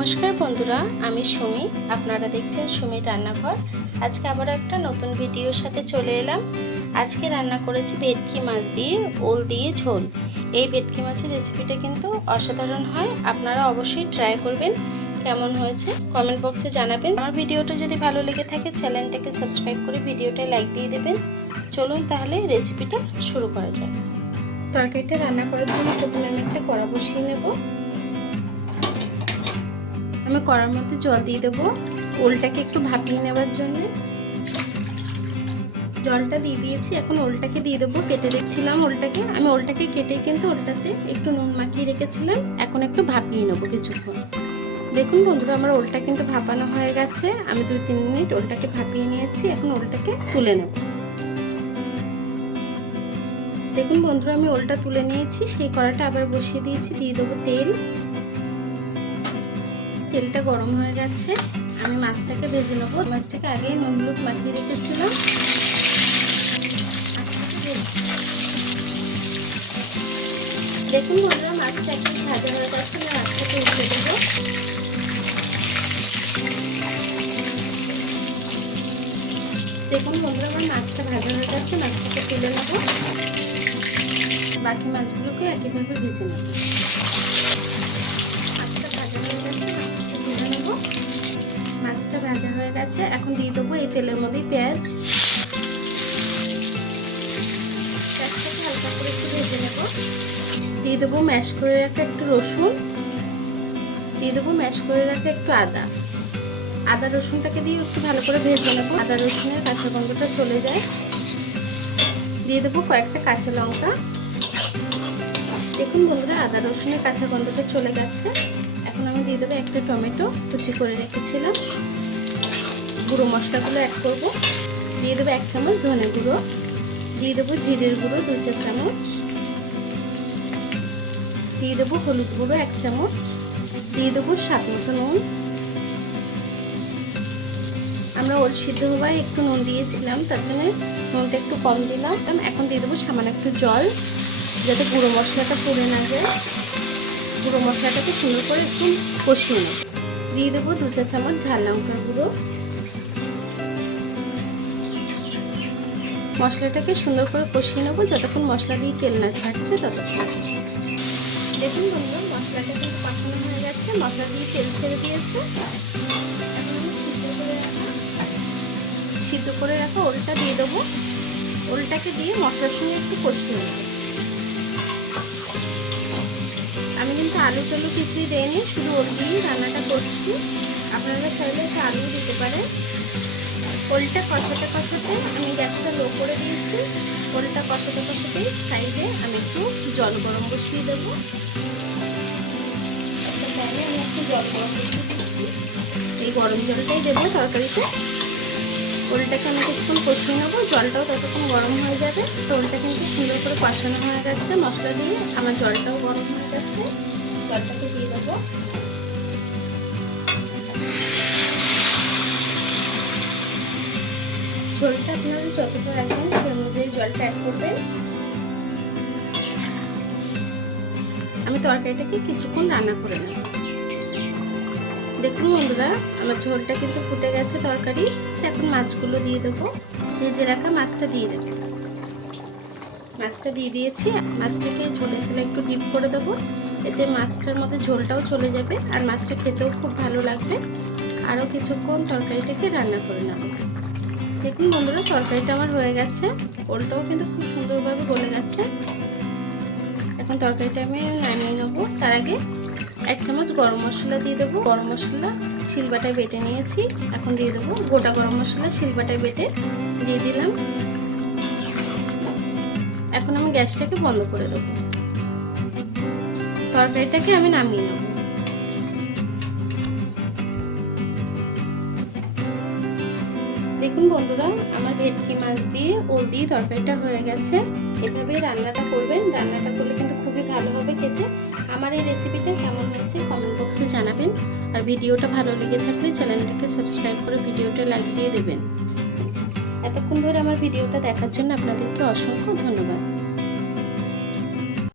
নমস্কার বন্ধুরা, আমি সুমি। আপনারা দেখছেন সুমির রান্নাঘর। আজকে আবার একটা নতুন ভিডিওর সাথে চলে এলাম। আজকে রান্না করেছি ভেটকি মাছ দিয়ে ওল দিয়ে ঝোল। এই ভেটকি মাছের রেসিপিটা কিন্তু অসাধারণ হয়, আপনারা অবশ্যই ট্রাই করবেন। কেমন হয়েছে কমেন্ট বক্সে জানাবেন। আমার ভিডিওটা যদি ভালো লেগে থাকে চ্যানেলটাকে সাবস্ক্রাইব করে ভিডিওটা লাইক দিয়ে দেবেন। চলুন তাহলে রেসিপিটা শুরু করা যাক। তরকারিটা রান্না করার জন্য প্রথমে আমি একটা কড়া বসিয়ে নেব। আমি কড়ার মধ্যে জল দিয়ে দেবো ওলটাকে একটু ভাপিয়ে নেওয়ার জন্য। জলটা দিয়ে দিয়েছি, এখন ওলটাকে দিয়ে দেবো। কেটে রেখেছিলাম ওলটাকে, আমি ওলটাকে কেটে কিন্তু ওলটাতে একটু নুন মাখিয়ে রেখেছিলাম। এখন একটু ভাপিয়ে নেবো কিছুক্ষণ। দেখুন বন্ধুরা, আমার ওলটা কিন্তু ভাপানো হয়ে গেছে। আমি 2-3 মিনিট ওলটাকে ভাপিয়ে নিয়েছি। এখন ওলটাকে তুলে নেব। দেখুন বন্ধুরা, আমি ওলটা তুলে নিয়েছি। সেই কড়াটা আবার বসিয়ে দিয়েছি। দিয়ে দেবো তেল। তেলটা গরম হয়ে গেছে, আমি মাছটাকে ভেজে নেবো। মাছটাকে আগেই নুন হলুদ মাখিয়ে রেখেছিলাম। দেখুন বন্ধুরা, মাছটা একটু ভাজা হয়ে গেছে। আমি মাছটাকে উঠে দেবো। দেখুন বন্ধুরা, আমার মাছটা ভাজা হয়ে গেছে। মাছটাকে তুলে নেবো। বাকি মাছগুলোকে একইভাবে ভেজে নেব। মাছটা ভাজা হয়ে গেছে, মাছটাকে তুলে নেব। মাছটা ভাজা হয়ে গেছে, এখন দিয়ে দেবো এই তেলের মধ্যে পেঁয়াজ। পেঁয়াজটাকে হালকা করে একটু ভেজে নেব। দিয়ে দেবো ম্যাশ করে রাখা একটু রসুন। দিয়ে দেবো ম্যাশ করে রাখা একটু আদা। আদা রসুনটাকে দিয়ে একটু ভালো করে ভেজে নেব। আদা রসুনের কাঁচা গন্ধটা চলে যায়। দিয়ে দেবো কয়েকটা কাঁচা লঙ্কা। দেখুন বন্ধুরা, আদা রসুনের কাঁচা গন্ধটা চলে গেছে। এখন আমি দিয়ে দেবো একটা টমেটো কুচি করে রেখেছিলাম। গুঁড়ো মশলাগুলো অ্যাড করব। দিয়ে দেবো 1 চামচ ধনে গুঁড়ো। দিয়ে দেবো জিরের গুঁড়ো 2 চামচ। দিয়ে দেবো হলুদ গুঁড়ো 1 চামচ। দিয়ে দেবো স্বাদ মতো নুন। আমরা ওল সিদ্ধ হওয়ায় একটু নুন দিয়েছিলাম, তার জন্য নুনটা একটু কম দিলাম। এখন দিয়ে দেবো সামান্য একটু জল, যাতে গুঁড়ো মশলাটা পুড়ে না যায়। গুঁড়ো মশলাটাকে সুন্দর করে একটু কষিয়ে নেব। দিয়ে দেবো 2 চামচ ঝাল লঙ্কার গুঁড়ো। মশলাটাকে সুন্দর করে কষিয়ে নেবো যতক্ষণ মশলা দিয়ে তেল না ছাড়ছে ততক্ষণ। দেখুন বন্ধুরা, মশলাটা কিন্তু কষানো হয়ে গেছে, মশলা দিয়ে তেল ছেড়ে দিয়েছে। এখন আমি সিদ্ধ করে রাখা ওলটা দিয়ে দেবো। ওলটাকে দিয়ে মশলার সঙ্গে একটু কষিয়ে নেব। আমি কিন্তু আলু টালু কিছুই দেয়নি, শুধু ওল দিয়েই রান্নাটা করছি। আপনারা চাইলে একটু আলু দিতে পারেন। ওলটা কষাতে কষাতে আমি গ্যাসটা লো করে দিয়েছি। ওলটা কষাতে কষাতে সাইডে আমি একটু জল গরম বসিয়ে দেবো। একটা প্যানে আমি একটু জল গরম বসিয়ে দিচ্ছি। এই গরম জলটাই দেবো তরকারিতে। ওলটাকে আমি কিছুক্ষণ কষিয়ে নেবো, জলটাও ততক্ষণ গরম হয়ে যাবে। তো ওলটা কিন্তু সুন্দর করে কষানো হয়ে গেছে মশলা দিয়ে। আমার জলটাও গরম হয়ে গেছে, জলটাকে দিয়ে দেবো। ঝোলটা আপনারা যতটা রাখবেন সেই অনুযায়ী জলটা অ্যাড করবেন। আমি তরকারিটাকে কিছুক্ষণ রান্না করে নেব। দেখুন বন্ধুরা, আমার ঝোলটা কিন্তু ফুটে গেছে তরকারি। এখন মাছগুলো দিয়ে দেবো। ভেজে রাখা মাছটা দিয়ে দেবো। মাছটা দিয়ে দিয়েছি। মাছটাকে ঝোলের তেলে একটু ডিপ করে দেবো, এতে মাছটার মধ্যে ঝোলটাও চলে যাবে আর মাছটা খেতেও খুব ভালো লাগবে। আরও কিছুক্ষণ তরকারিটাকে রান্না করে নেব। দেখুন বন্ধুরা, তরকারিটা আমার হয়ে গেছে। ওলটাও কিন্তু খুব সুন্দরভাবে গলে গেছে। এখন তরকারিটা আমি নামিয়ে নেবো। তার আগে 1 চামচ গরম মশলা দিয়ে দেবো। গরম মশলা শিলবাটায় বেটে নিয়েছি। এখন দিয়ে দেবো গোটা গরম মশলা শিলবাটায় বেটে দিয়ে দিলাম। এখন আমি গ্যাসটাকে বন্ধ করে দেবো। তরকারিটাকে আমি নামিয়ে নেব। দেখুন বন্ধুরা, আমার ভেটকি মাছ দিয়ে ওল দিয়ে তরকারিটা হয়ে গেছে। এভাবে রান্নাটা করবেন। রান্নাটা করলে কিন্তু খুবই ভালো হবে খেতে। আমার এই রেসিপিটা কেমন হয়েছে কমেন্ট বক্সে জানাবেন। আর ভিডিওটা ভালো লেগে থাকলে চ্যানেলটাকে সাবস্ক্রাইব করে ভিডিওটা লাইক দিয়ে দেবেন। এতক্ষণ ধরে আমার ভিডিওটা দেখার জন্য আপনাদেরকে অসংখ্য ধন্যবাদ।